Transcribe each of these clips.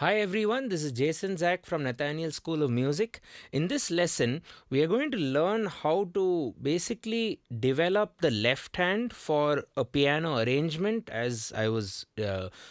Hi everyone, this is Jason Zach from Nathaniel School of Music. In this lesson, we are going to learn how to basically develop the left hand for a piano arrangement, as I was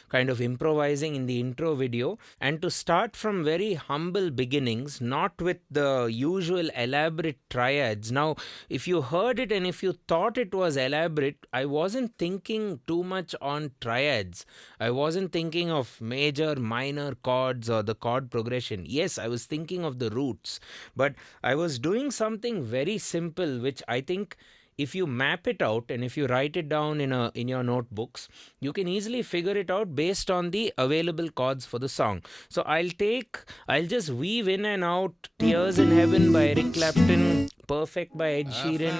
kind of improvising in the intro video, and to start from very humble beginnings, not with the usual elaborate triads. Now, if you heard it and if you thought it was elaborate, I wasn't thinking too much on triads. I wasn't thinking of major, minor chords or the chord progression. Yes, I was thinking of the roots, but I was doing something very simple, which I think if you map it out and if you write it down in your notebooks, you can easily figure it out based on the available chords for the song. So I'll just weave in and out Tears in Heaven by Eric Clapton, Perfect by Ed Sheeran,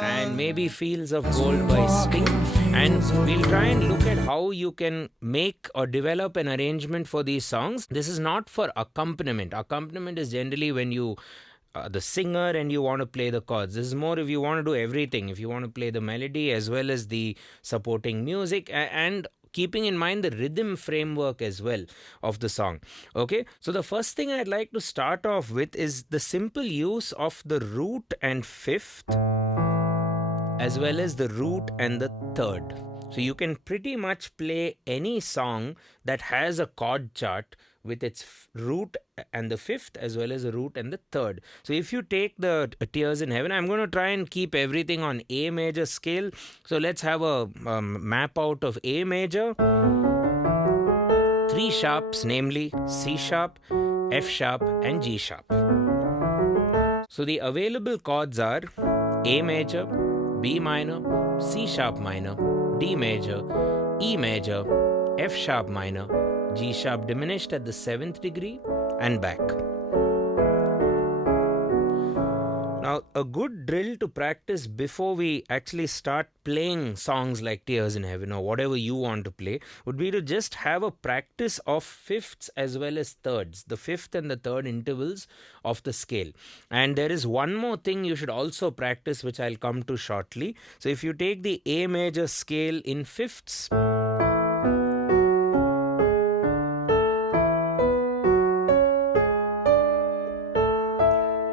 and maybe Fields of Gold by Sting. And we'll try and look at how you can make or develop an arrangement for these songs. This is not for accompaniment. Accompaniment is generally when you the singer and you want to play the chords. This is more if you want to do everything, if you want to play the melody as well as the supporting music and keeping in mind the rhythm framework as well of the song. Okay, so the first thing I'd like to start off with is the simple use of the root and fifth as well as the root and the third. So you can pretty much play any song that has a chord chart with its root and the fifth as well as the root and the third. So if you take the Tears in Heaven, I'm going to try and keep everything on A major scale. So let's have a map out of A major. Three sharps, namely C sharp, F sharp and G sharp. So the available chords are A major, B minor, C sharp minor, D major, E major, F sharp minor, G sharp diminished at the 7th degree and back. Now, a good drill to practice before we actually start playing songs like Tears in Heaven or whatever you want to play would be to just have a practice of fifths as well as thirds, the fifth and the third intervals of the scale. And there is one more thing you should also practice, which I'll come to shortly. So if you take the A major scale in fifths,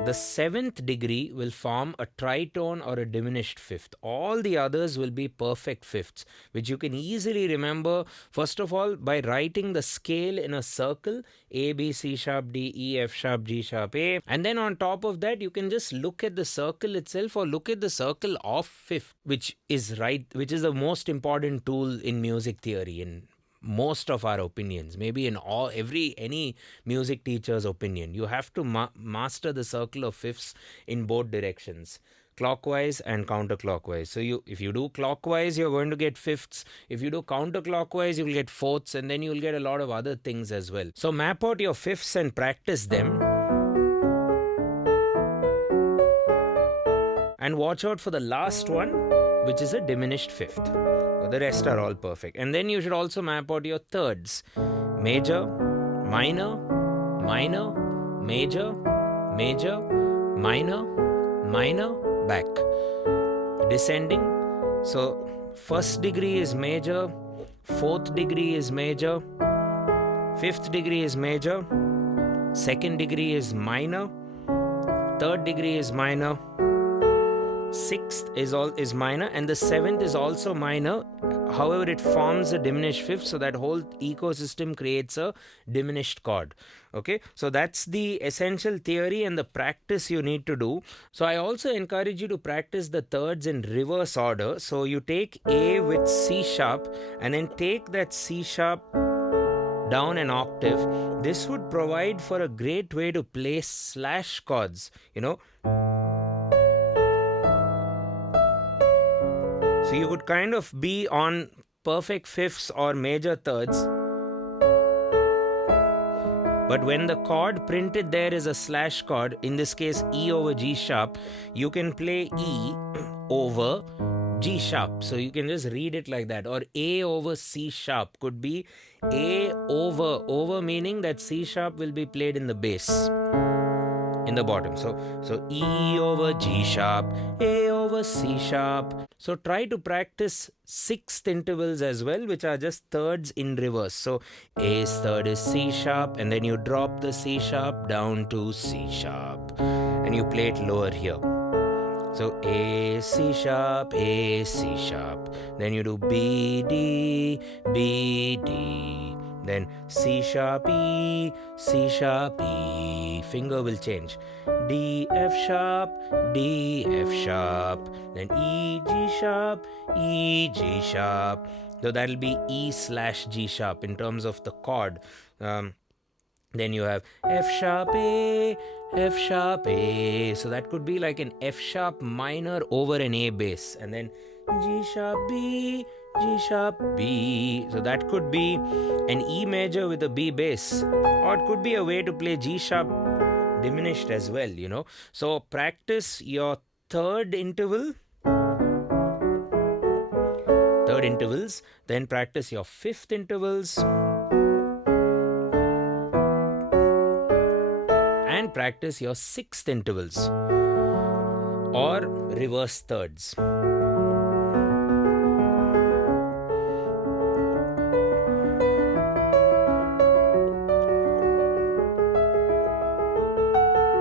the 7th degree will form a tritone or a diminished fifth. All the others will be perfect fifths, which you can easily remember, first of all, by writing the scale in a circle, A, B, C sharp, D, E, F sharp, G sharp, A. And then on top of that, you can just look at the circle itself or look at the circle of fifth, which is the most important tool in music theory, in most of our opinions, maybe in any music teacher's opinion. You have to master the circle of fifths in both directions, clockwise and counterclockwise. So if you do clockwise, you're going to get fifths. If you do counterclockwise, you will get fourths, and then you'll get a lot of other things as well. So map out your fifths and practice them. And watch out for the last one, which is a diminished fifth. The rest are all perfect. And then you should also map out your thirds. Major, minor, minor, major, major, minor, minor, back. Descending. So first degree is major, fourth degree is major, fifth degree is major, second degree is minor, third degree is minor, sixth is minor, and the seventh is also minor. However, it forms a diminished fifth, so that whole ecosystem creates a diminished chord. Okay, so that's the essential theory and the practice you need to do. So I also encourage you to practice the thirds in reverse order. So you take A with C sharp and then take that C sharp down an octave. This would provide for a great way to play slash chords, So you could kind of be on perfect fifths or major thirds. But when the chord printed there is a slash chord, in this case E over G sharp, you can play E over G sharp. So you can just read it like that. Or A over C sharp could be A over meaning that C sharp will be played in the bass. in the bottom. So E over G sharp, A over C sharp. So try to practice sixth intervals as well, which are just thirds in reverse. So A's third is C sharp, and then you drop the C sharp down to C sharp, and you play it lower here. So A, C sharp, A, C sharp. Then you do B, D, B, D. Then C sharp, E, C sharp, E. Finger will change. D, F sharp, D, F sharp. Then E, G sharp, E, G sharp. So that'll be E slash G sharp in terms of the chord. Then you have F sharp A, F sharp A. So that could be like an F sharp minor over an A bass. And then G sharp B, G sharp B. So that could be an E major with a B bass. Or it could be a way to play G sharp diminished as well, you know. So practice your third intervals, then practice your fifth intervals, and practice your sixth intervals or reverse thirds.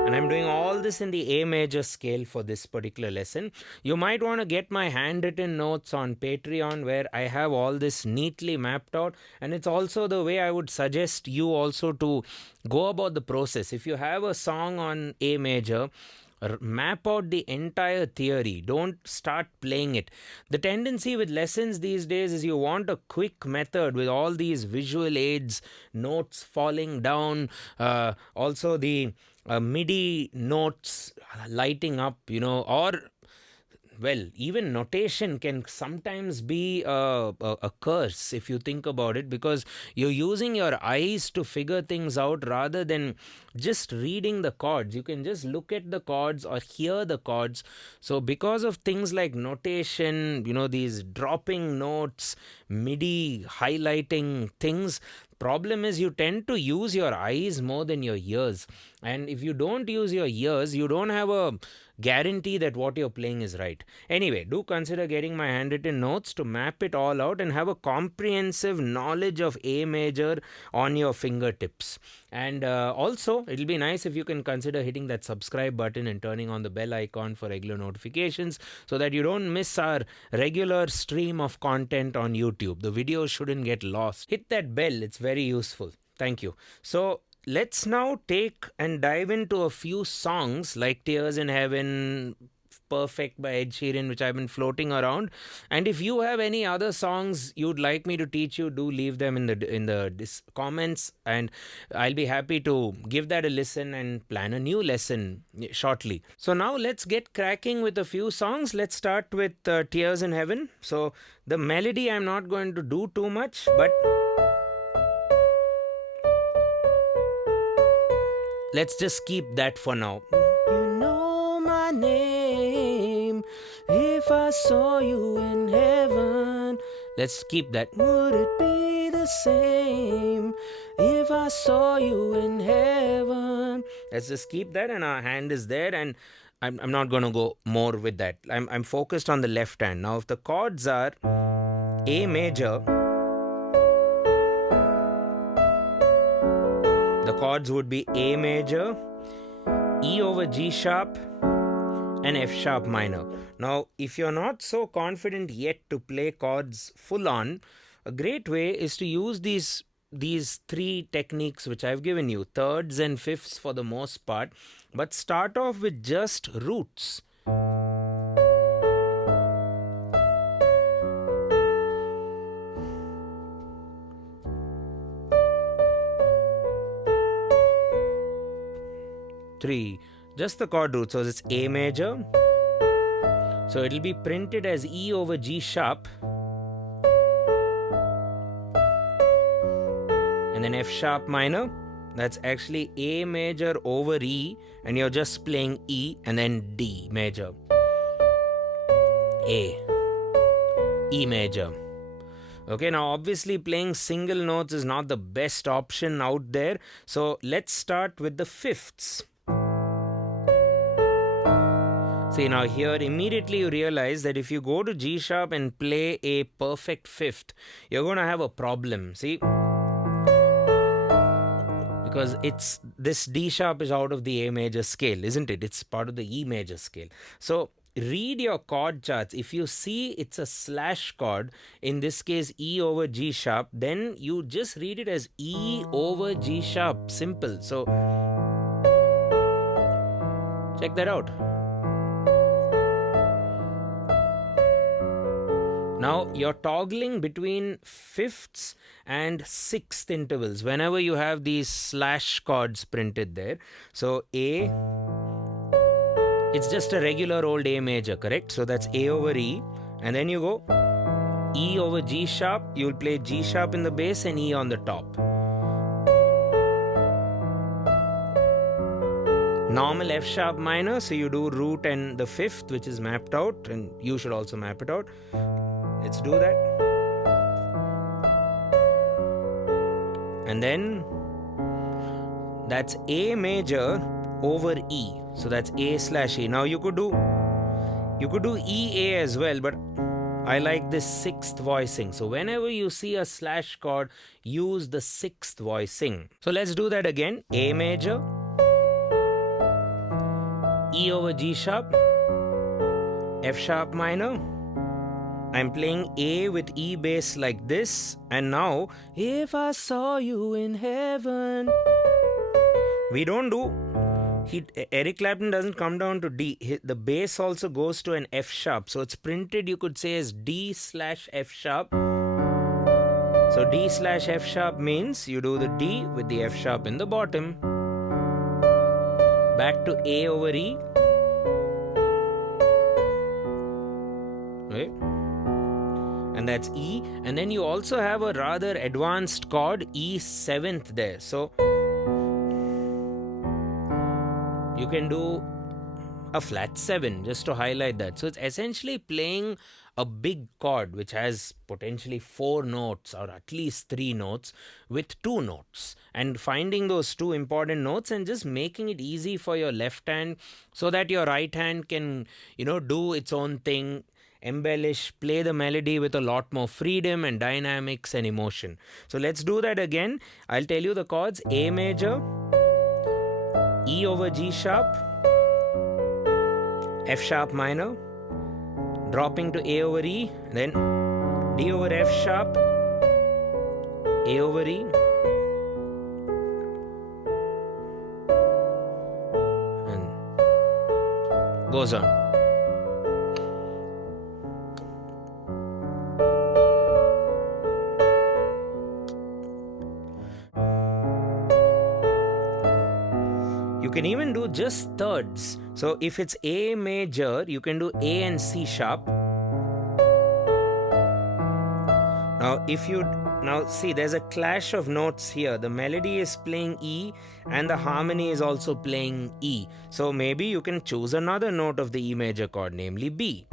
And I'm doing all this in the A major scale for this particular lesson. You might want to get my handwritten notes on Patreon, where I have all this neatly mapped out, and it's also the way I would suggest you also to go about the process. If you have a song on A major, map out the entire theory. Don't start playing it. The tendency with lessons these days is you want a quick method with all these visual aids, notes falling down, also the MIDI notes lighting up, you know, or well, even notation can sometimes be a curse if you think about it, because you're using your eyes to figure things out rather than just reading the chords. You can just look at the chords or hear the chords. So because of things like notation, you know, these dropping notes, MIDI highlighting things, problem is you tend to use your eyes more than your ears. And if you don't use your ears, you don't have a guarantee that what you're playing is right. Anyway, do consider getting my handwritten notes to map it all out and have a comprehensive knowledge of A major on your fingertips. And also, it'll be nice if you can consider hitting that subscribe button and turning on the bell icon for regular notifications so that you don't miss our regular stream of content on YouTube. The videos shouldn't get lost. Hit that bell, it's very useful. Thank you. So, let's now take and dive into a few songs like Tears in Heaven, Perfect by Ed Sheeran, which I've been floating around. And if you have any other songs you'd like me to teach you, do leave them in the comments, and I'll be happy to give that a listen and plan a new lesson shortly. So now let's get cracking with a few songs. Let's start with Tears in Heaven. So the melody I'm not going to do too much, but let's just keep that for now. You know my name, if I saw you in heaven. Let's keep that. Would it be the same if I saw you in heaven? Let's just keep that, and our hand is there, and I'm not going to go more with that. I'm focused on the left hand. Now if the chords are A major, the chords would be A major, E over G sharp, and F sharp minor. Now, if you're not so confident yet to play chords full on, a great way is to use these three techniques which I've given you, thirds and fifths for the most part, but start off with just roots. Three, just the chord root. So it's A major. So it'll be printed as E over G sharp. And then F sharp minor. That's actually A major over E, and you're just playing E and then D major. A, E major. Okay, now obviously playing single notes is not the best option out there. So let's start with the fifths. See, now here immediately you realize that if you go to G sharp and play a perfect fifth, you're going to have a problem. See? Because this D sharp is out of the A major scale, isn't it? It's part of the E major scale. So read your chord charts. If you see it's a slash chord, in this case E over G sharp, then you just read it as E over G sharp. Simple. So check that out. Now you're toggling between fifths and sixth intervals whenever you have these slash chords printed there. So A, it's just a regular old A major, correct? So that's A over E, and then you go E over G sharp, you'll play G sharp in the bass and E on the top. Normal F sharp minor, so you do root and the fifth, which is mapped out, and you should also map it out. Let's do that. And then that's A major over E. So that's A slash E. Now you could do E A as well, but I like this sixth voicing. So whenever you see a slash chord, use the sixth voicing. So let's do that again. A major, E over G sharp, F sharp minor. I'm playing A with E bass like this, and now if I saw you in heaven. We don't do. Eric Clapton doesn't come down to D. The bass also goes to an F sharp, so it's printed, you could say, as D slash F sharp. So D slash F sharp means you do the D with the F sharp in the bottom. Back to A over E. Okay. And that's E, and then you also have a rather advanced chord E seventh there. So you can do a flat 7 just to highlight that. So it's essentially playing a big chord which has potentially 4 notes or at least 3 notes with 2 notes, and finding those 2 important notes and just making it easy for your left hand so that your right hand can, do its own thing, embellish, play the melody with a lot more freedom and dynamics and emotion. So let's do that again. I'll tell you the chords. A major, E over G sharp, F sharp minor, dropping to A over E, then D over F sharp, A over E, and goes on. You can even do just thirds. So if it's A major, you can do A and C sharp. Now see, there's a clash of notes here. The melody is playing E and the harmony is also playing E. So maybe you can choose another note of the E major chord, namely B.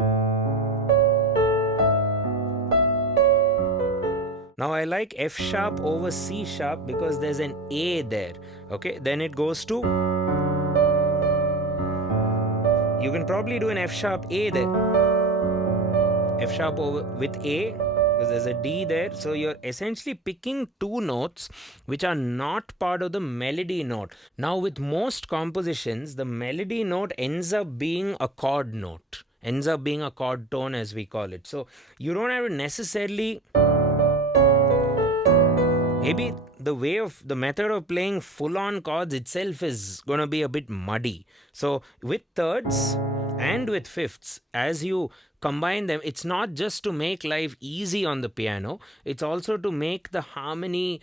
Now I like F sharp over C sharp because there's an A there. Okay, then it goes to, you can probably do an F sharp A there. F sharp over with A, because there's a D there. So you're essentially picking 2 notes which are not part of the melody note. Now with most compositions, the melody note ends up being a chord note, ends up being a chord tone as we call it. So you don't have to necessarily, maybe the method of playing full-on chords itself is going to be a bit muddy. So with thirds and with fifths, as you combine them, it's not just to make life easy on the piano, it's also to make the harmony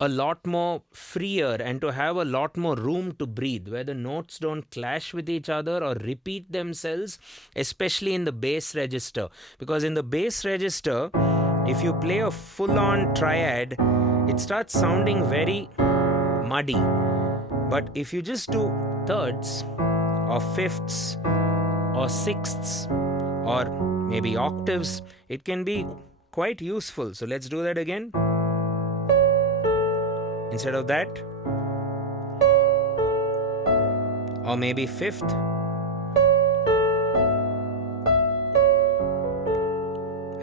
a lot more freer and to have a lot more room to breathe, where the notes don't clash with each other or repeat themselves, especially in the bass register. Because in the bass register, if you play a full-on triad, it starts sounding very muddy. But if you just do thirds or fifths or sixths or maybe octaves, it can be quite useful. So let's do that again. Instead of that, or maybe fifth,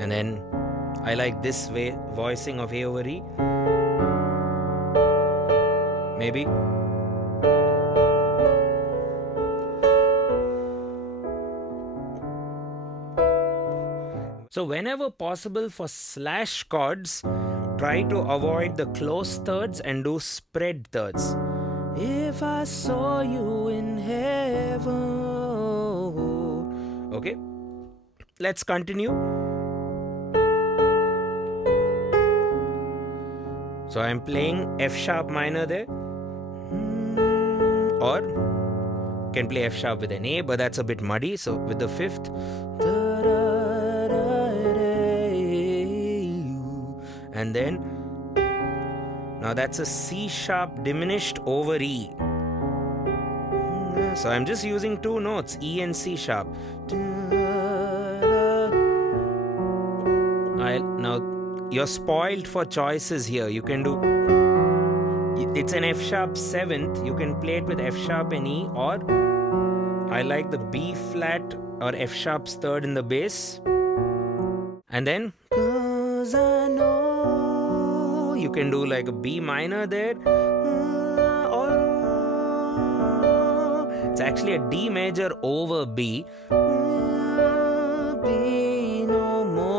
And then I like this way voicing of A over E. Maybe. So whenever possible for slash chords, try to avoid the close thirds and do spread thirds. If I saw you in heaven. Okay, let's continue. So I'm playing F sharp minor there, or can play F sharp with an A, but that's a bit muddy. So with the fifth, and then now that's a C sharp diminished over E. So I'm just using two notes, E and C sharp. Now you're spoiled for choices here. You can do, it's an F sharp 7th. You can play it with F sharp and E, or I like the B flat or F sharp's 3rd in the bass. And then, 'cause I know, you can do like a B minor there. Or it's actually a D major over B. Be no more.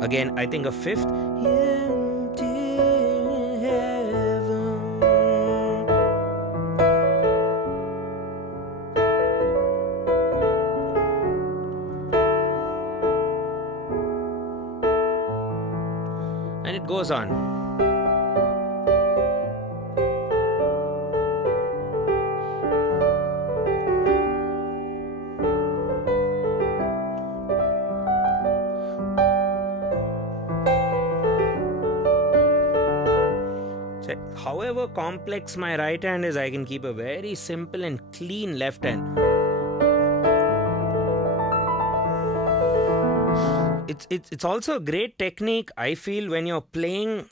Again, I think a 5th. And it goes on. So, however complex my right hand is, I can keep a very simple and clean left hand. It's also a great technique, I feel, when you're playing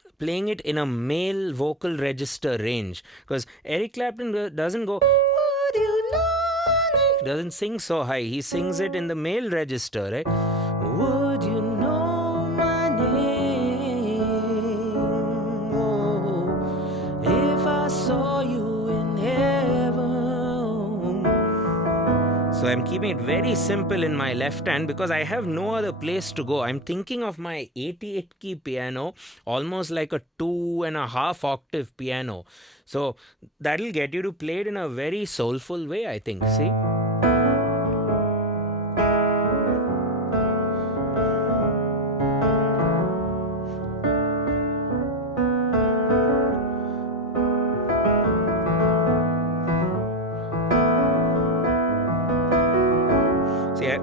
it in a male vocal register range, because Eric Clapton doesn't go, "Would you know?" Doesn't sing so high. He sings it in the male register, right? Would you know my name? Oh, if I saw you in heaven. So I'm keeping it very simple in my left hand because I have no other place to go. I'm thinking of my 88 key piano, almost like a 2.5 octave piano. So that'll get you to play it in a very soulful way, I think. See?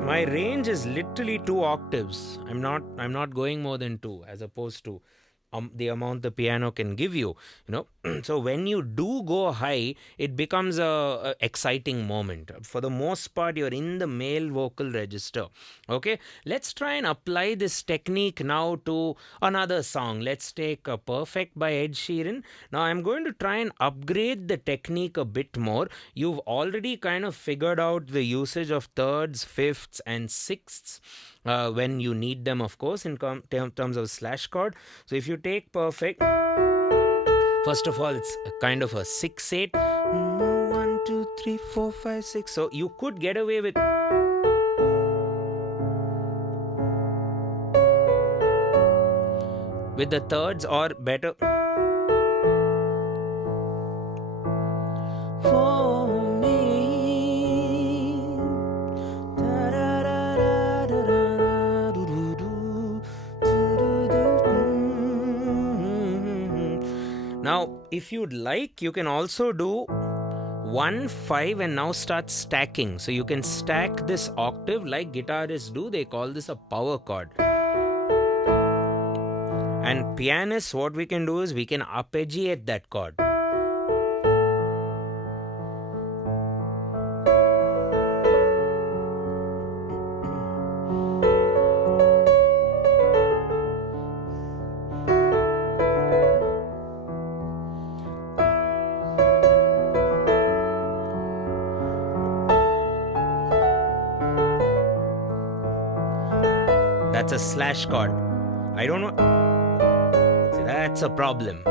My range is literally 2 octaves. I'm not going more than 2, as opposed to the amount the piano can give you, So when you do go high, it becomes a exciting moment. For the most part, you're in the male vocal register. Okay, let's try and apply this technique now to another song. Let's take Perfect by Ed Sheeran. Now I'm going to try and upgrade the technique a bit more. You've already kind of figured out the usage of thirds, fifths and sixths. When you need them, of course, in terms of slash chord. So if you take Perfect, first of all, it's kind of a 6/8. 1, 2, 3, 4, 5, 6. So you could get away with the thirds, or better, for me. Now, if you'd like, you can also do 1, 5 and now start stacking. So you can stack this octave like guitarists do. They call this a power chord. And pianists, what we can do is we can arpeggiate that chord. That's a slash chord. I don't know. See, that's a problem.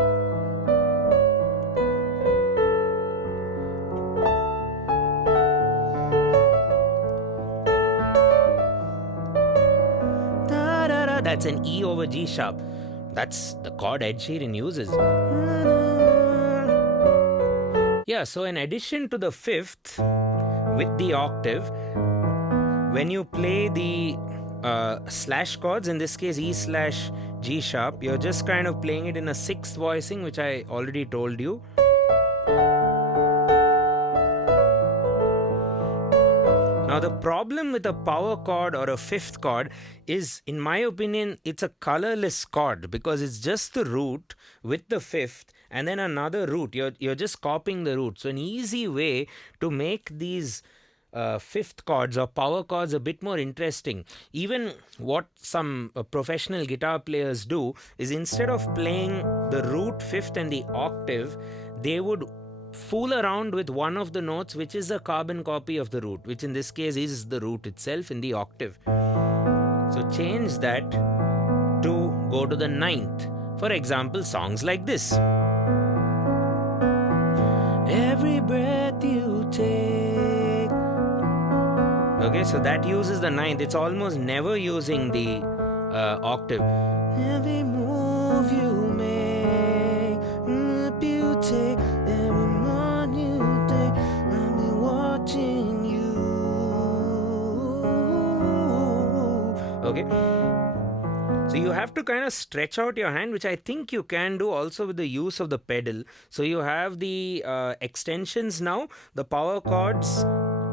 That's an E over G sharp. That's the chord Ed Sheeran uses. Yeah, so in addition to the fifth with the octave, when you play the slash chords, in this case E slash G sharp, you're just kind of playing it in a sixth voicing, which I already told you. Now the problem with a power chord or a fifth chord is, in my opinion, it's a colorless chord because it's just the root with the fifth and then another root. You're just copying the root. So an easy way to make these fifth chords or power chords a bit more interesting, even what some professional guitar players do, is instead of playing the root, fifth and the octave, they would fool around with one of the notes which is a carbon copy of the root, which in this case is the root itself in the octave. So change that to go to the ninth. For example, songs like this. Every breath you take. Okay, so that uses the ninth. It's almost never using the octave. Every move you make, you take, every one you take, I'm watching you. Okay. So you have to kind of stretch out your hand, which I think you can do also with the use of the pedal. So you have the extensions now. The power chords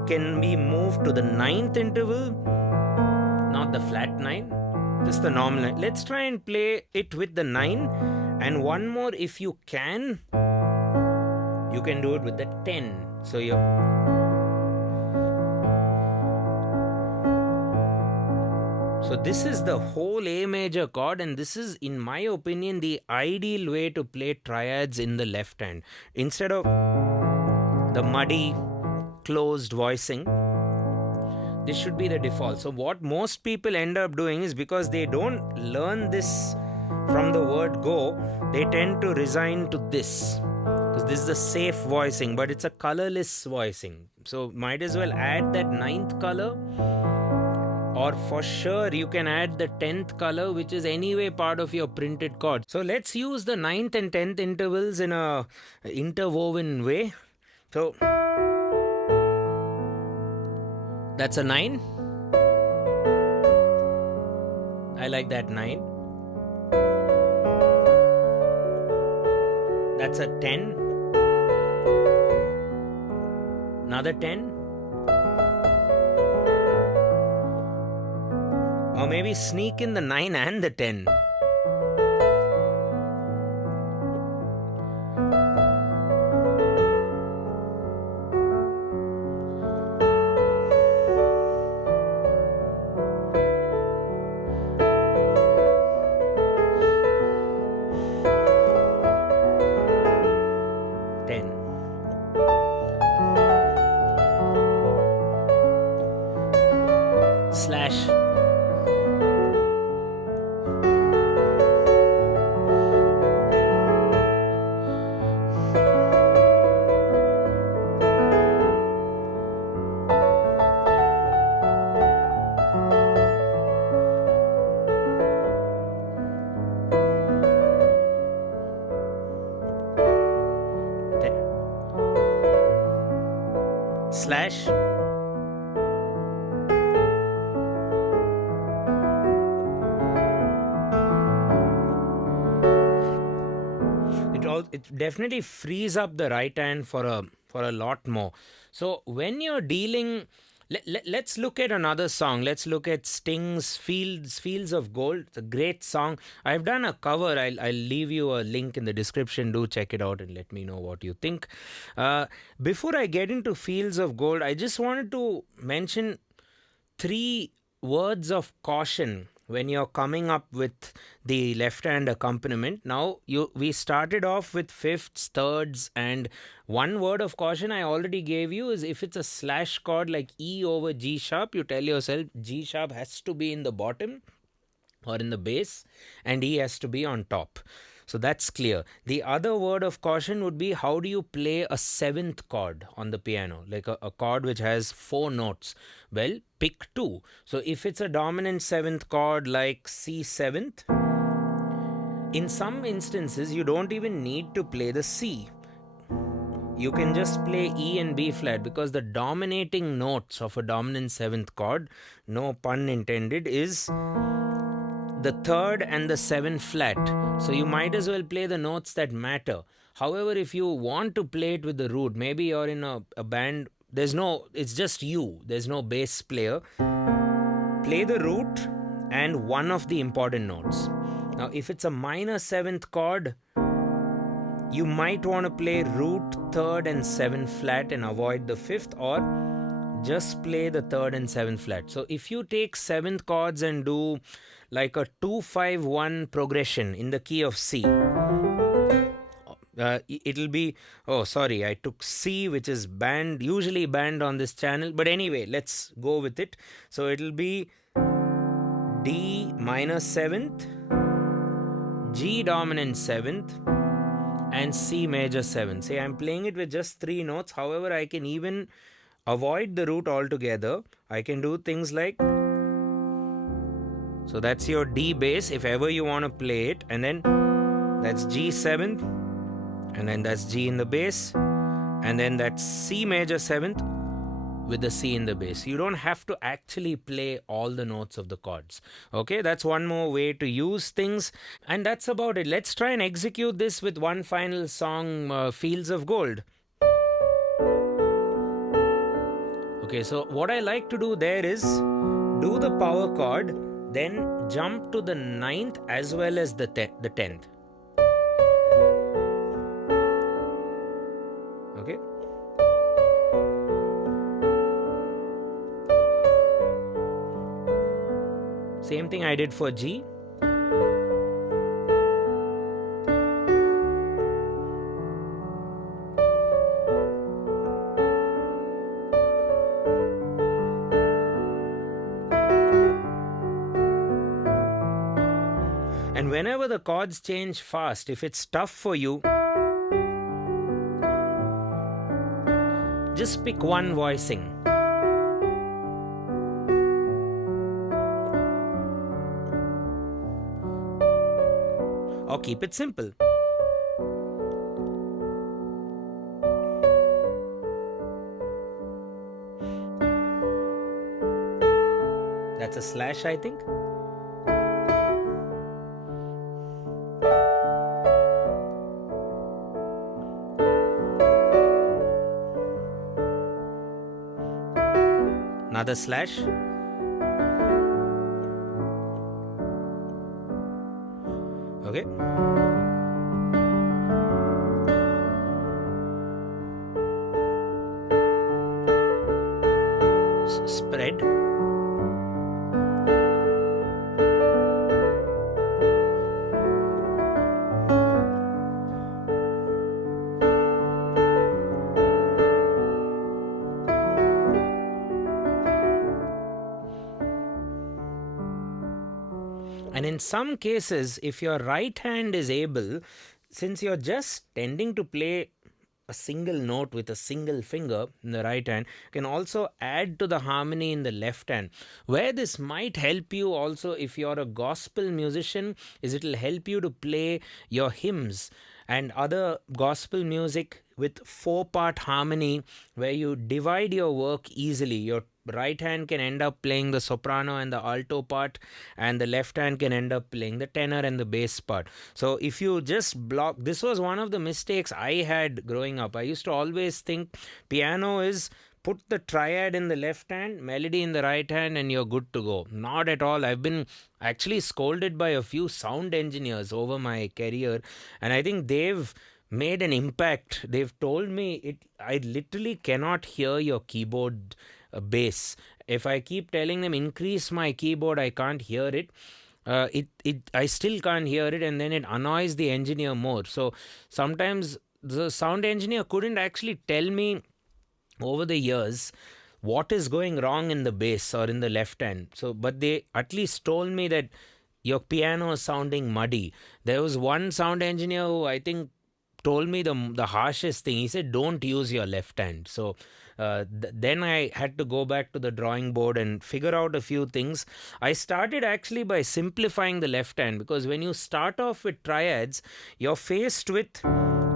can be moved to the ninth interval, not the flat 9, just the normal 9. Let's try and play it with the 9, and one more if you can do it with the 10. So this is the whole A major chord, and this is, in my opinion, the ideal way to play triads in the left hand. Instead of the muddy closed voicing, this should be the default. So what most people end up doing is, because they don't learn this from the word go, they tend to resign to this, because this is the safe voicing, but it's a colorless voicing. So might as well add that ninth color, or for sure you can add the 10th color, which is anyway part of your printed chord. So let's use the 9th and 10th intervals in a interwoven way. So that's a 9. I like that 9. That's a 10. Another 10. Or maybe sneak in the 9 and the 10. Slash. Slash. It definitely frees up the right hand for a lot more. So when you're dealing, let's look at another song. Let's look at Sting's Fields of Gold. It's a great song. I've done a cover. I'll leave you a link in the description. Do check it out and let me know what you think. Before I get into Fields of Gold, I just wanted to mention 3 words of caution when you're coming up with the left hand accompaniment. Now we started off with fifths, thirds, and one word of caution I already gave you is, if it's a slash chord like E over G sharp, you tell yourself G sharp has to be in the bottom. or in the bass, and E has to be on top. So that's clear. The other word of caution would be, how do you play a seventh chord on the piano, like a chord which has four notes? Well, pick two. So if it's a dominant seventh chord like C seventh, in some instances you don't even need to play the C. You can just play E and B flat, because the dominating notes of a dominant seventh chord, no pun intended, is the third and the seventh flat. So you might as well play the notes that matter. However, if you want to play it with the root, maybe you're in a band, it's just you, there's no bass player, play the root and one of the important notes. Now, if it's a minor seventh chord, you might want to play root, third and seventh flat and avoid the fifth, or just play the third and seventh flat. So if you take seventh chords and do like a 2-5-1 progression in the key of C, it'll be, oh sorry, I took C, which is usually banned on this channel, but anyway, let's go with it. So it'll be D minor seventh, G dominant seventh, and C major seventh. Say I'm playing it with just three notes. However, I can even avoid the root altogether. I can do things like, so that's your D bass if ever you want to play it, and then that's G seventh, and then that's G in the bass, and then that's C major seventh with the C in the bass. You don't have to actually play all the notes of the chords. Okay, that's one more way to use things, and that's about it. Let's try and execute this with one final song, Fields of Gold. Okay, so what I like to do there is do the power chord, then jump to the 9th as well as the 10th. Okay. Same thing I did for G. And whenever the chords change fast, if it's tough for you, just pick one voicing. Or keep it simple. That's a slash, I think. Another slash. Okay. Spread. And in some cases, if your right hand is able, since you're just tending to play a single note with a single finger in the right hand, you can also add to the harmony in the left hand. Where this might help you also if you're a gospel musician is it'll help you to play your hymns and other gospel music with 4-part harmony, where you divide your work easily. Your right hand can end up playing the soprano and the alto part, and the left hand can end up playing the tenor and the bass part. So if you just block, this was one of the mistakes I had growing up. I used to always think piano is put the triad in the left hand, melody in the right hand, and you're good to go. Not at all. I've been actually scolded by a few sound engineers over my career, and I think they've made an impact. They've told me I literally cannot hear your keyboard bass. If I keep telling them increase my keyboard, I can't hear it. I still can't hear it, and then it annoys the engineer more. So sometimes the sound engineer couldn't actually tell me over the years what is going wrong in the bass or in the left hand. So, but they at least told me that your piano is sounding muddy. There was one sound engineer who I think told me the harshest thing. He said, "Don't use your left hand." So then I had to go back to the drawing board and figure out a few things. I started actually by simplifying the left hand, because when you start off with triads, you're faced with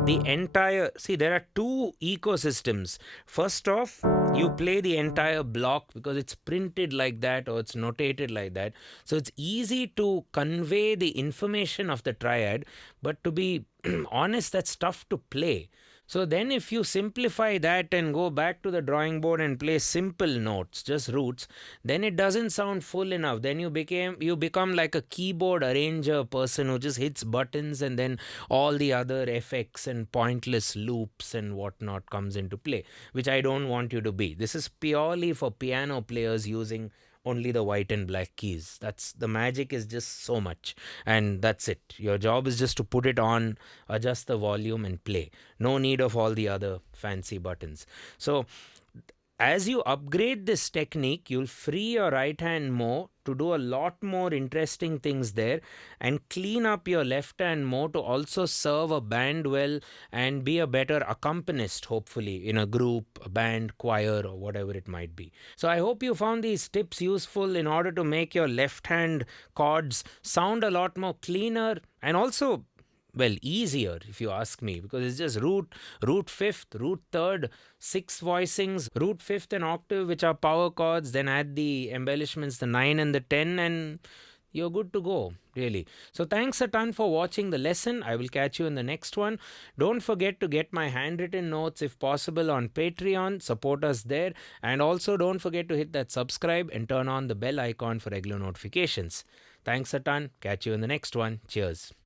the entire, see, there are two ecosystems. First off, you play the entire block because it's printed like that or it's notated like that, so it's easy to convey the information of the triad, but to be honest, that's tough to play. So then if you simplify that and go back to the drawing board and play simple notes, just roots, then it doesn't sound full enough. Then you become like a keyboard arranger person who just hits buttons, and then all the other effects and pointless loops and whatnot comes into play, which I don't want you to be. This is purely for piano players using only the white and black keys. That's the magic, is just so much, and that's it. Your job is just to put it on, adjust the volume and play. No need of all the other fancy buttons. So as you upgrade this technique, you'll free your right hand more to do a lot more interesting things there, and clean up your left hand more to also serve a band well and be a better accompanist, hopefully, in a group, a band, choir, or whatever it might be. So I hope you found these tips useful in order to make your left hand chords sound a lot more cleaner, and also, well, easier, if you ask me, because it's just root fifth, root third, six voicings, root fifth and octave, which are power chords, then add the embellishments, the 9 and the 10, and you're good to go, really. So thanks a ton for watching the lesson. I will catch you in the next one. Don't forget to get my handwritten notes, if possible, on Patreon. Support us there. And also don't forget to hit that subscribe and turn on the bell icon for regular notifications. Thanks a ton. Catch you in the next one. Cheers.